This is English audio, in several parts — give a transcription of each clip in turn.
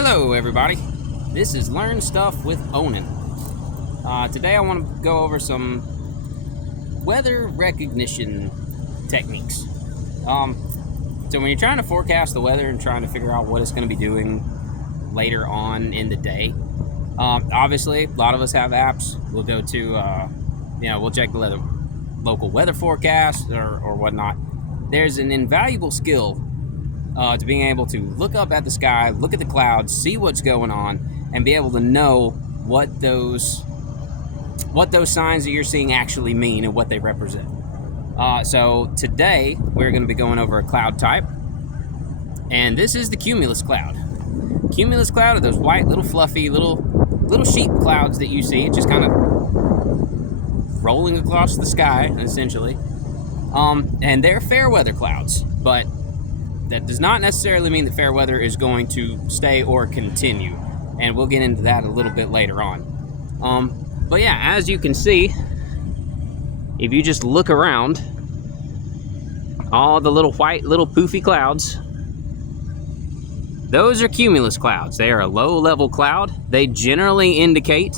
Hello everybody, this is Learn Stuff with Onen. Today I want to go over some weather recognition techniques. So when you're trying to forecast the weather and trying to figure out what it's going to be doing later on in the day, obviously a lot of us have apps. We'll go to, we'll check the local weather forecast or whatnot. There's an invaluable skill to being able to look up at the sky, look at the clouds, see what's going on, and be able to know what those signs that you're seeing actually mean and what they represent. So today we're going to be going over a cloud type, and this is the cumulus cloud. Cumulus cloud are those white, little fluffy, little sheep clouds that you see, just kind of rolling across the sky, essentially. And they're fair weather clouds, but that does not necessarily mean that fair weather is going to stay or continue, and we'll get into that a little bit later on. But yeah, as you can see, if you just look around, all the little white, little poofy clouds, those are cumulus clouds. They are a low-level cloud. They generally indicate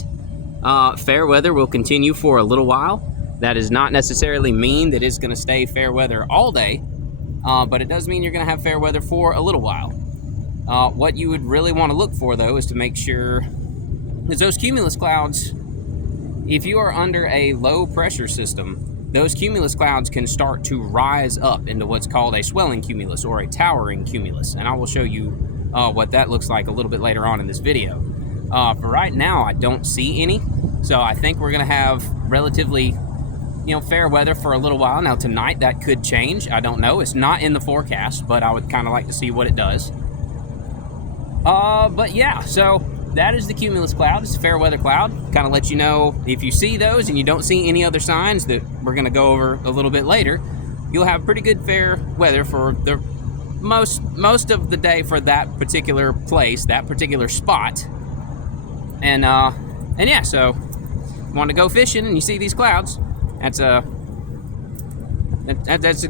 fair weather will continue for a little while. That does not necessarily mean that it's going to stay fair weather all day. But it does mean you're going to have fair weather for a little while. What you would really want to look for, though, is to make sure, because those cumulus clouds, if you are under a low pressure system, those cumulus clouds can start to rise up into what's called a swelling cumulus or a towering cumulus. And I will show you what that looks like a little bit later on in this video. For right now, I don't see any. So I think we're going to have relatively fair weather for a little while. Now tonight that could change. I don't know. It's not in the forecast, but I would kind of like to see what it does. But yeah, so that is the cumulus cloud. It's a fair weather cloud. Kind of let you know if you see those and you don't see any other signs that we're going to go over a little bit later, you'll have pretty good fair weather for the most of the day for that particular place, that particular spot. And yeah, so you want to go fishing and you see these clouds, that's a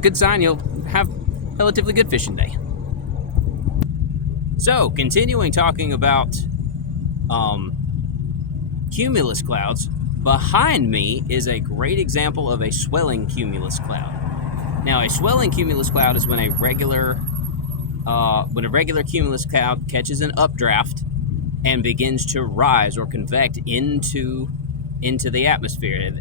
good sign you'll have a relatively good fishing day. So, continuing talking about cumulus clouds, behind me is a great example of a swelling cumulus cloud. Now, a swelling cumulus cloud is when a regular cumulus cloud catches an updraft and begins to rise or convect into the atmosphere.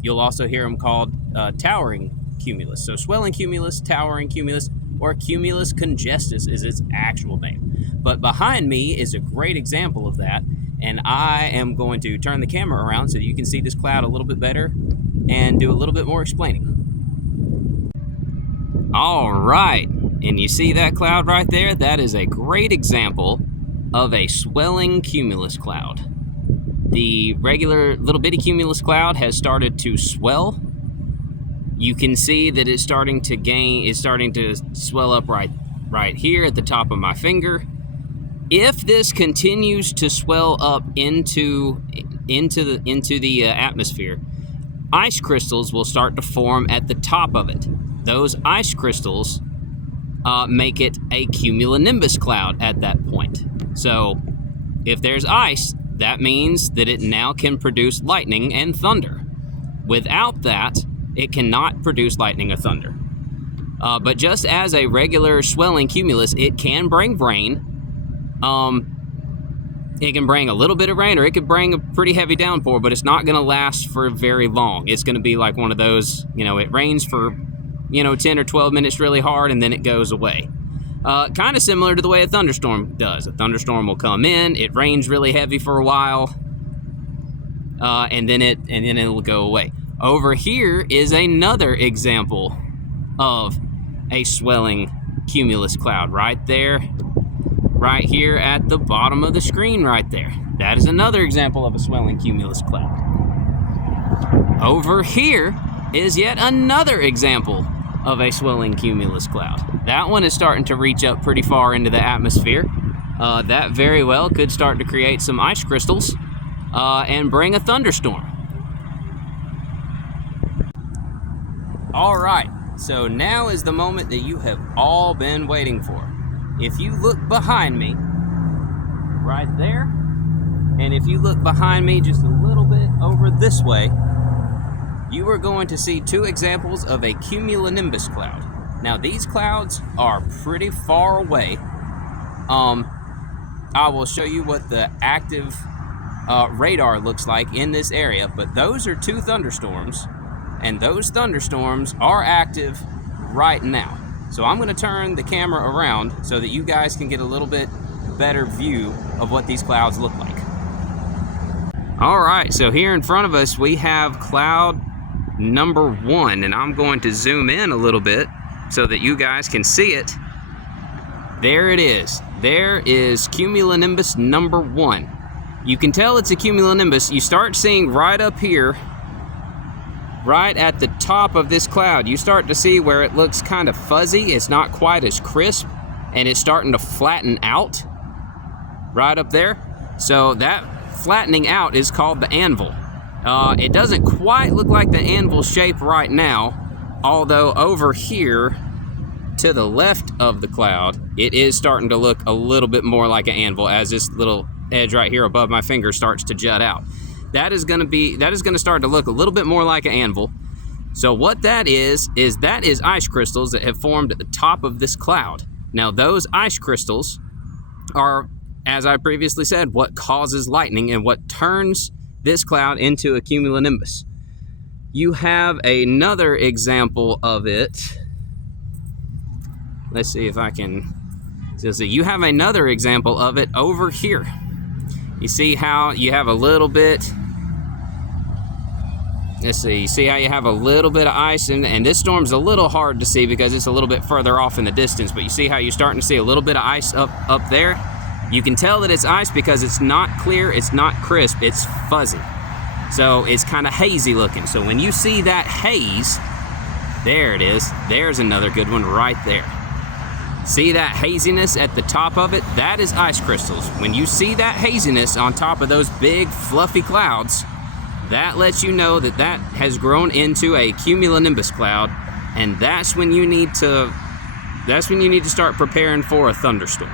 You'll also hear them called towering cumulus. So swelling cumulus, towering cumulus, or cumulus congestus is its actual name. But behind me is a great example of that, and I am going to turn the camera around so that you can see this cloud a little bit better and do a little bit more explaining. All right, and you see that cloud right there? That is a great example of a swelling cumulus cloud. The regular little bitty cumulus cloud has started to swell. You can see that it's starting to swell up right here at the top of my finger. If this continues to swell up into the atmosphere, ice crystals will start to form at the top of it. Those ice crystals make it a cumulonimbus cloud at that point. So if there's ice, that means that it now can produce lightning and thunder. Without that, it cannot produce lightning or thunder. But just as a regular swelling cumulus, it can bring rain. It can bring a little bit of rain, or it could bring a pretty heavy downpour, but it's not going to last for very long. It's going to be like one of those, it rains for, 10 or 12 minutes really hard, and then it goes away. Kind of similar to the way a thunderstorm does. A thunderstorm will come in, it rains really heavy for a while, and then it'll go away. Over here is another example of a swelling cumulus cloud right there, right here at the bottom of the screen right there. That is another example of a swelling cumulus cloud. Over here is yet another example of a swelling cumulus cloud. That one is starting to reach up pretty far into the atmosphere. That very well could start to create some ice crystals and bring a thunderstorm. All right, so now is the moment that you have all been waiting for. If you look behind me, right there. And if you look behind me just a little bit over this way, you are going to see two examples of a cumulonimbus cloud. Now these clouds are pretty far away. I will show you what the active radar looks like in this area, but those are two thunderstorms, and those thunderstorms are active right now. So I'm going to turn the camera around so that you guys can get a little bit better view of what these clouds look like. All right, so here in front of us we have cloud number 1, and I'm going to zoom in a little bit so that you guys can see it. There it is. There is cumulonimbus number 1. You can tell it's a cumulonimbus. You start seeing right up here, right at the top of this cloud, you start to see where it looks kind of fuzzy. It's not quite as crisp, and it's starting to flatten out right up there. So that flattening out is called the anvil. It doesn't quite look like the anvil shape right now, although over here to the left of the cloud, it is starting to look a little bit more like an anvil as this little edge right here above my finger starts to jut out. That is going to start to look a little bit more like an anvil. So what that is ice crystals that have formed at the top of this cloud. Now those ice crystals are, as I previously said, what causes lightning and what turns this cloud into a cumulonimbus. You have another example of it. Let's see if I can. So you have another example of it over here. You see how you have a little bit. Let's see. You see how you have a little bit of ice, and this storm's a little hard to see because it's a little bit further off in the distance. But you see how you're starting to see a little bit of ice up there. You can tell that it's ice because it's not clear, it's not crisp, it's fuzzy. So it's kind of hazy looking. So when you see that haze, there it is. There's another good one right there. See that haziness at the top of it? That is ice crystals. When you see that haziness on top of those big fluffy clouds, that lets you know that that has grown into a cumulonimbus cloud, and that's when you need to start preparing for a thunderstorm.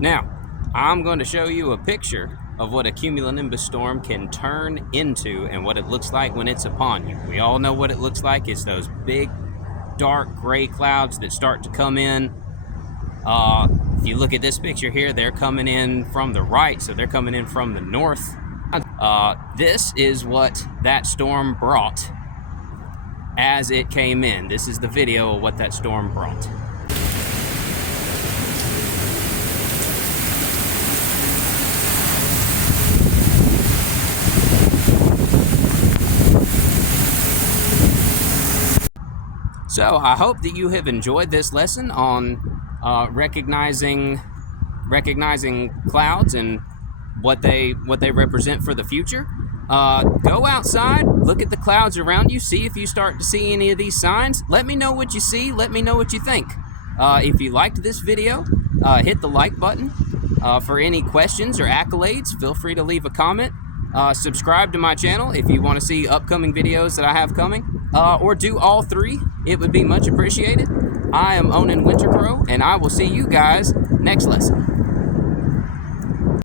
Now, I'm going to show you a picture of what a cumulonimbus storm can turn into and what it looks like when it's upon you. We all know what it looks like. It's those big, dark gray clouds that start to come in. If you look at this picture here, they're coming in from the right, so they're coming in from the north. This is what that storm brought as it came in. This is the video of what that storm brought. So I hope that you have enjoyed this lesson on recognizing clouds and what they represent for the future. Go outside, look at the clouds around you, see if you start to see any of these signs. Let me know what you see. Let me know what you think. If you liked this video, hit the like button. For any questions or accolades, feel free to leave a comment. Subscribe to my channel if you want to see upcoming videos that I have coming, or do all three. It would be much appreciated. I am Onen and I will see you guys next lesson.